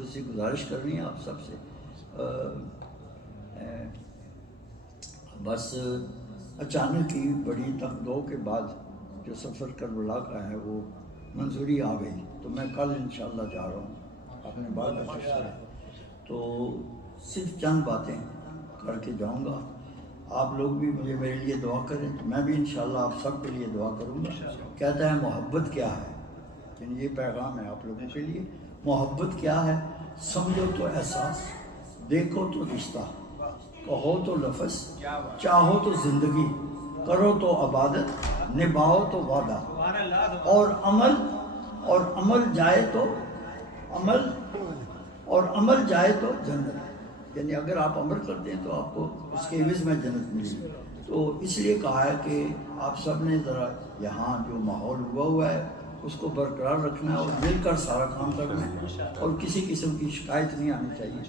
تھوڑی سی گزارش کرنی ہے آپ سب سے، بس اچانک ہی بڑی تنگدو کے بعد جو سفر کربلا کا ہے وہ منظوری آ گئی، تو میں کل انشاءاللہ جا رہا ہوں اپنے بال بچوں سے، تو صرف چند باتیں کر کے جاؤں گا۔ آپ لوگ بھی مجھے میرے لیے دعا کریں، میں بھی انشاءاللہ آپ سب کے لیے دعا کروں گا۔ کہتا ہے محبت کیا ہے، یعنی یہ پیغام ہے آپ لوگوں کے لیے، محبت کیا ہے، سمجھو تو احساس، دیکھو تو رشتہ، کہو تو لفظ، چاہو تو زندگی، کرو تو عبادت، نبھاؤ تو وعدہ، اور عمل جائے تو جنت، یعنی اگر آپ عمل کرتے ہیں تو آپ کو اس کے عوض میں جنت ملے گی۔ تو اس لیے کہا ہے کہ آپ سب نے ذرا یہاں جو ماحول ہوا ہے اس کو برقرار رکھنا ہے اور مل کر سارا کام کرنا ہے، اور کسی قسم کی شکایت نہیں آنی چاہیے۔